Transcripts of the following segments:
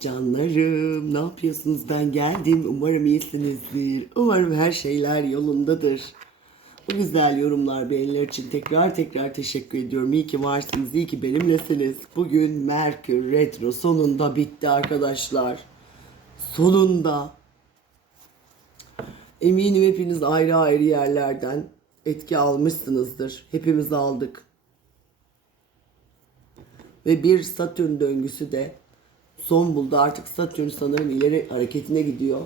Canlarım ne yapıyorsunuz? Ben geldim. Umarım iyisinizdir. Umarım her şeyler yolundadır. Bu güzel yorumlar beğeniler için tekrar tekrar teşekkür ediyorum. İyi ki varsınız iyi ki benimlesiniz. Bugün Merkür Retro sonunda bitti arkadaşlar. Sonunda. Eminim hepiniz ayrı ayrı yerlerden etki almışsınızdır. Hepimiz aldık. Ve bir Satürn döngüsü de son buldu. Artık Satürn sanırım ileri hareketine gidiyor.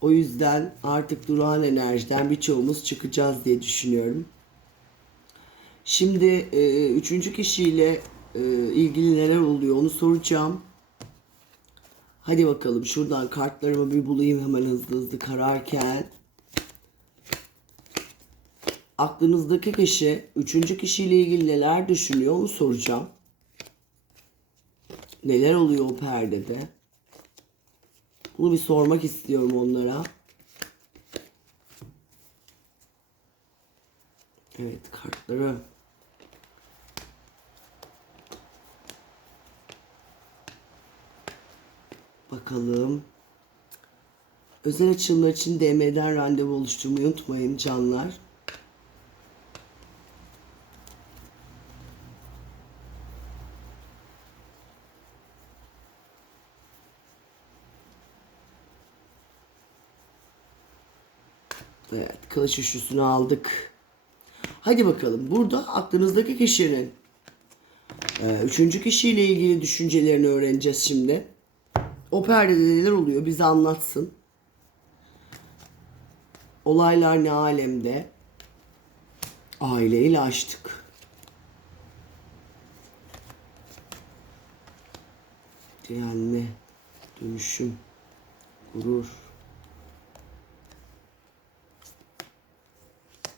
O yüzden artık durağan enerjiden birçoğumuz çıkacağız diye düşünüyorum. Şimdi e, üçüncü kişiyle e, ilgili neler oluyor onu soracağım. Hadi bakalım şuradan kartlarımı bir bulayım hemen hızlı hızlı kararken. Aklınızdaki kişi üçüncü kişiyle ilgili neler düşünüyor onu soracağım. Neler oluyor o perdede? Bunu bir sormak istiyorum onlara. Evet kartları. Bakalım. Özel açılımlar için DM'den randevu oluşturmayı unutmayın canlar. Evet, kılıç üçlüsünü aldık. Hadi bakalım. Burada aklınızdaki kişinin e, üçüncü kişiyle ilgili düşüncelerini öğreneceğiz şimdi. O perdede neler oluyor bize anlatsın. Olaylar ne alemde? Aileyle açtık. Direnme, dönüşüm, gurur.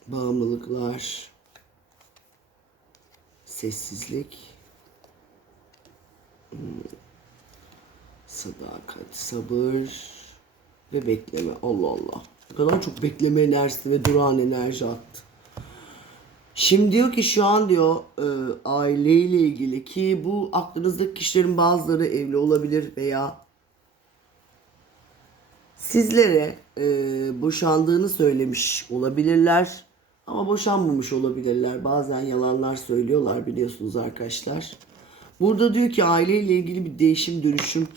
Bağımlılıklar, sessizlik, hmm, sadakat, sabır ve bekleme. Allah Allah. Ne kadar çok bekleme enerjisi ve durağan enerji attı. Şimdi diyor ki şu an diyor e, aileyle ilgili ki bu aklınızdaki kişilerin bazıları evli olabilir veya sizlere e, boşandığını söylemiş olabilirler ama boşanmamış olabilirler. Bazen yalanlar söylüyorlar biliyorsunuz arkadaşlar. Burada diyor ki aileyle ilgili bir değişim dönüşüm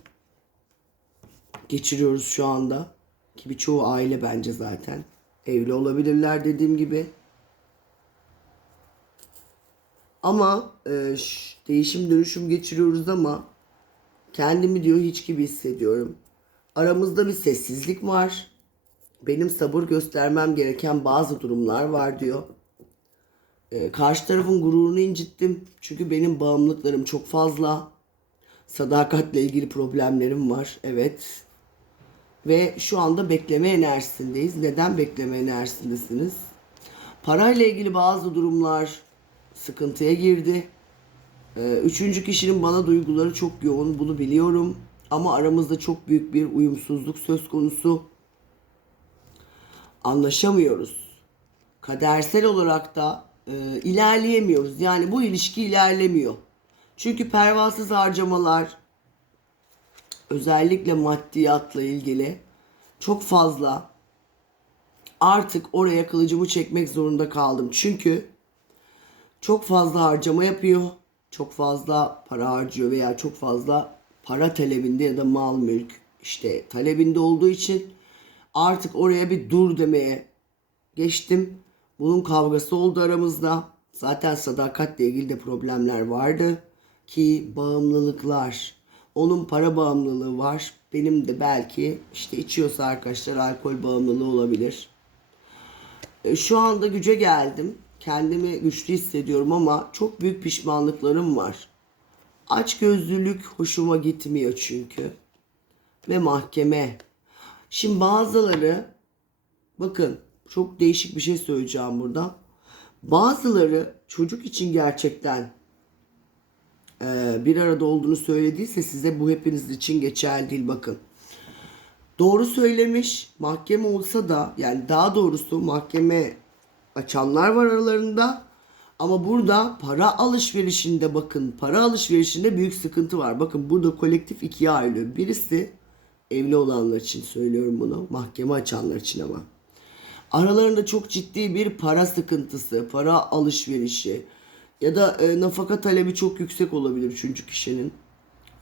geçiriyoruz şu anda. Ki birçoğu aile bence zaten. Evli olabilirler dediğim gibi. Ama e, ş- değişim dönüşüm geçiriyoruz ama kendimi diyor hiç gibi hissediyorum. Aramızda bir sessizlik var. Benim sabır göstermem gereken bazı durumlar var diyor. Ee, karşı tarafın gururunu incittim. Çünkü benim bağımlılıklarım çok fazla. Sadakatle ilgili problemlerim var. Evet. Ve şu anda bekleme enerjisindeyiz. Neden bekleme enerjisindesiniz? Parayla ilgili bazı durumlar sıkıntıya girdi. Ee, Üçüncü kişinin bana duyguları çok yoğun bunu biliyorum. Ama aramızda çok büyük bir uyumsuzluk söz konusu. Anlaşamıyoruz. Kadersel olarak da e, ilerleyemiyoruz. Yani bu ilişki ilerlemiyor. Çünkü pervasız harcamalar özellikle maddiyatla ilgili çok fazla artık oraya kılıcımı çekmek zorunda kaldım. Çünkü çok fazla harcama yapıyor. Çok fazla para harcıyor veya çok fazla para talebinde ya da mal mülk işte talebinde olduğu için artık oraya bir dur demeye geçtim. Bunun kavgası oldu aramızda. Zaten sadakatle ilgili de problemler vardı ki bağımlılıklar. Onun para bağımlılığı var. Benim de belki işte içiyorsa arkadaşlar alkol bağımlılığı olabilir. E, Şu anda güce geldim. Kendimi güçlü hissediyorum ama çok büyük pişmanlıklarım var. Aç gözlülük hoşuma gitmiyor çünkü. Ve mahkeme. Şimdi bazıları bakın çok değişik bir şey söyleyeceğim burada. Bazıları çocuk için gerçekten e, bir arada olduğunu söylediyse size bu hepiniz için geçerli değil bakın. Doğru söylemiş mahkeme olsa da yani daha doğrusu mahkeme açanlar var aralarında Ama burada para alışverişinde bakın para alışverişinde büyük sıkıntı var. Bakın burada kolektif ikiye ayrılıyor. Birisi evli olanlar için söylüyorum bunu. Mahkeme açanlar için ama. Aralarında çok ciddi bir para sıkıntısı, para alışverişi ya da e, nafaka talebi çok yüksek olabilir üçüncü kişinin.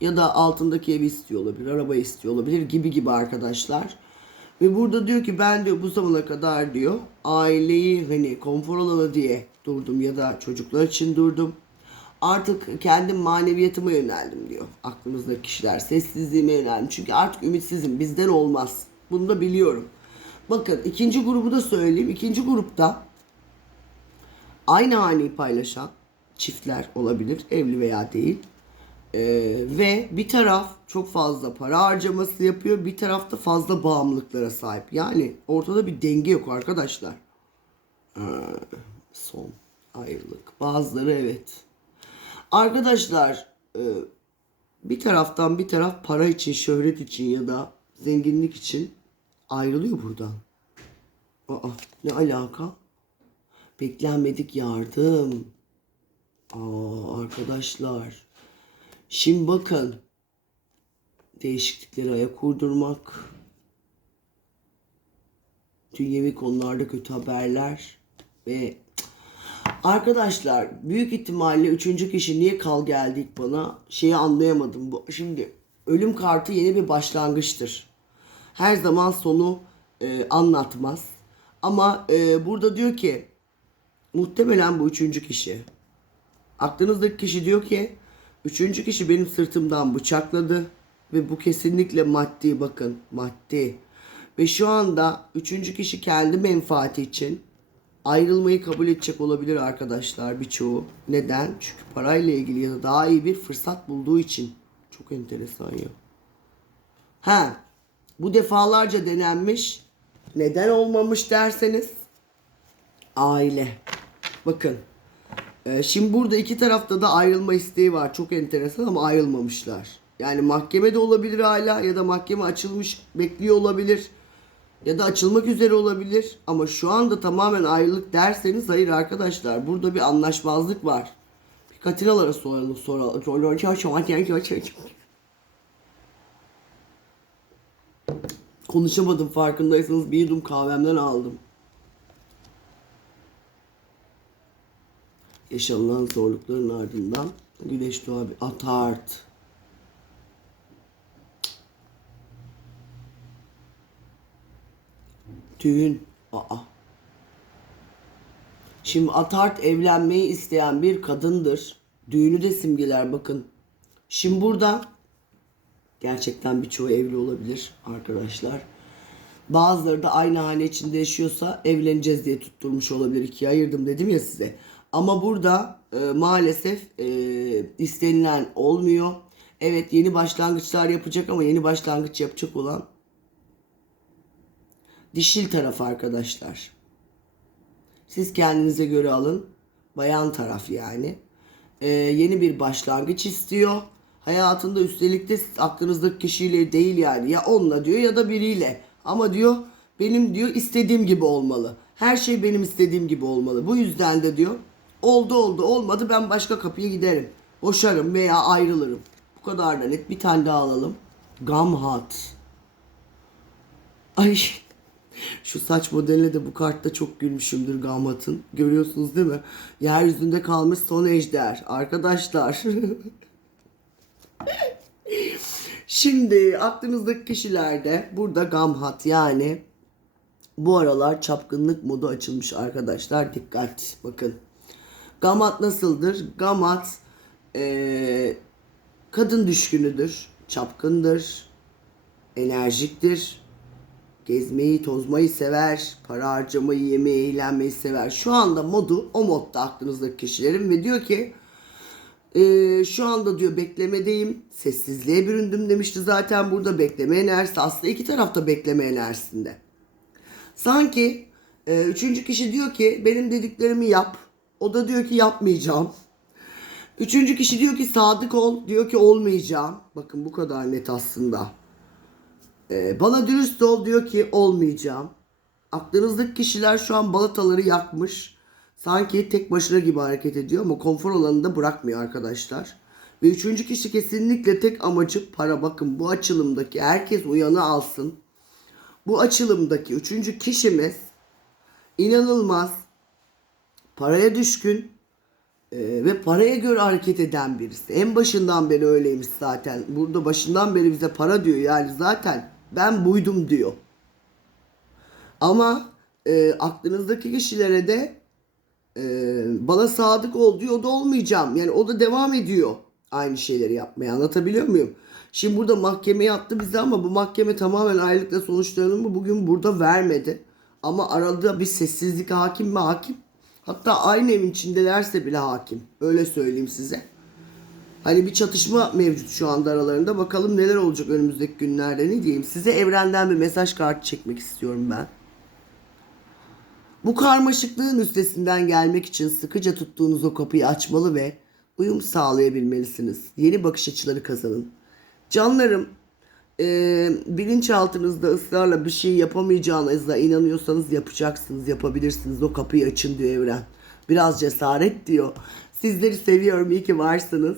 Ya da altındaki evi istiyor olabilir, araba istiyor olabilir gibi gibi arkadaşlar. Ve burada diyor ki ben diyor bu zamana kadar diyor aileyi hani konfor alanı diye durdum ya da çocuklar için durdum. Artık kendi maneviyatıma yöneldim diyor aklımızdaki kişiler. Sessizliğime yöneldim. Çünkü artık ümitsizim. Bizden olmaz. Bunu da biliyorum. Bakın ikinci grubu da söyleyeyim. İkinci grupta aynı haneyi paylaşan çiftler olabilir. Evli veya değil. Ee, ve bir taraf çok fazla para harcaması yapıyor. Bir tarafta fazla bağımlılıklara sahip. Yani ortada bir denge yok arkadaşlar. Ee, son ayrılık. Bazıları evet. Arkadaşlar e, bir taraftan bir taraf para için, şöhret için ya da zenginlik için ayrılıyor buradan. Aa, ne alaka? Beklenmedik yardım. Aa, arkadaşlar. Şimdi bakın. Değişiklikleri ayak uydurmak. Dünyevi konularda kötü haberler. Ve arkadaşlar büyük ihtimalle üçüncü kişi niye kal geldik bana şeyi anlayamadım. Bu, şimdi ölüm kartı yeni bir başlangıçtır. Her zaman sonu e, anlatmaz. Ama e, burada diyor ki muhtemelen bu üçüncü kişi. Aklınızdaki kişi diyor ki üçüncü kişi benim sırtımdan bıçakladı ve bu kesinlikle maddi bakın maddi. Ve şu anda üçüncü kişi kendi menfaati için ayrılmayı kabul edecek olabilir arkadaşlar birçoğu. Neden? Çünkü parayla ilgili ya da daha iyi bir fırsat bulduğu için. Çok enteresan ya. Ha, bu defalarca denenmiş. Neden olmamış derseniz aile. Bakın. e, şimdi burada iki tarafta da ayrılma isteği var. Çok enteresan ama ayrılmamışlar. Yani mahkemede olabilir hala ya da mahkeme açılmış bekliyor olabilir. Ya da açılmak üzere olabilir. Ama şu anda tamamen ayrılık derseniz hayır arkadaşlar. Burada bir anlaşmazlık var. Bir katinalara soralım. soralım. Konuşamadım farkındaysanız bir yudum kahvemden aldım. Yaşanılan zorlukların ardından Güneş Doğa bir atart. Düğün. Aa. Şimdi Atart evlenmeyi isteyen bir kadındır. Düğünü de simgeler bakın. Şimdi burada gerçekten birçoğu evli olabilir arkadaşlar. Bazıları da aynı hane içinde yaşıyorsa evleneceğiz diye tutturmuş olabilir. İkiye ayırdım dedim ya size. Ama burada e, maalesef e, istenilen olmuyor. Evet yeni başlangıçlar yapacak ama yeni başlangıç yapacak olan dişil taraf arkadaşlar. Siz kendinize göre alın. Bayan taraf yani. Ee, yeni bir başlangıç istiyor. Hayatında üstelik de aklınızdaki kişiyle değil yani. Ya onunla diyor ya da biriyle. Ama diyor benim diyor istediğim gibi olmalı. Her şey benim istediğim gibi olmalı. Bu yüzden de diyor oldu oldu olmadı ben başka kapıya giderim. Boşarım veya ayrılırım. Bu kadar da net. Bir tane daha alalım. Gamhat. Ay şu saç modeline de bu kartta çok gülmüşümdür Gamat'ın. Görüyorsunuz değil mi? Yeryüzünde kalmış son ejder. Arkadaşlar. Şimdi aklınızdaki kişilerde burada Gamhat yani bu aralar çapkınlık modu açılmış arkadaşlar. Dikkat bakın. Gamat nasıldır? Gamat eee, kadın düşkünüdür. Çapkındır. Enerjiktir gezmeyi, tozmayı sever, para harcamayı, yemeği, eğlenmeyi sever. Şu anda modu o modda aklınızdaki kişilerin ve diyor ki "Ee, şu anda diyor beklemedeyim, sessizliğe büründüm demişti zaten burada bekleme enerjisi. Aslında iki tarafta bekleme enerjisinde. Sanki e, üçüncü kişi diyor ki benim dediklerimi yap. O da diyor ki yapmayacağım. Üçüncü kişi diyor ki sadık ol, diyor ki olmayacağım. Bakın bu kadar net aslında. Ee, bana dürüst ol diyor ki olmayacağım. Aklınızdaki kişiler şu an balataları yakmış. sanki tek başına gibi hareket ediyor ama konfor alanında bırakmıyor arkadaşlar. Ve üçüncü kişi kesinlikle tek amacı para. Bakın bu açılımdaki herkes uyanı alsın. Bu açılımdaki üçüncü kişimiz inanılmaz paraya düşkün e, ve paraya göre hareket eden birisi. En başından beri öyleymiş zaten. Burada başından beri bize para diyor yani zaten ben buydum diyor. Ama e, aklınızdaki kişilere de e, bana sadık ol diyor da olmayacağım. Yani o da devam ediyor aynı şeyleri yapmaya anlatabiliyor muyum? Şimdi burada mahkemeye attı bize ama bu mahkeme tamamen ayrılıkla sonuçlarını bugün burada vermedi. Ama arada bir sessizlik hakim mi hakim? Hatta aynı evin içindelerse bile hakim. Öyle söyleyeyim size. Hani bir çatışma mevcut şu anda aralarında. Bakalım neler olacak önümüzdeki günlerde ne diyeyim. Size evrenden bir mesaj kartı çekmek istiyorum ben. Bu karmaşıklığın üstesinden gelmek için sıkıca tuttuğunuz o kapıyı açmalı ve uyum sağlayabilmelisiniz. Yeni bakış açıları kazanın. Canlarım, e, bilinçaltınızda ısrarla bir şey yapamayacağınıza inanıyorsanız yapacaksınız, yapabilirsiniz. O kapıyı açın diyor evren. Biraz cesaret diyor. Sizleri seviyorum, iyi ki varsınız.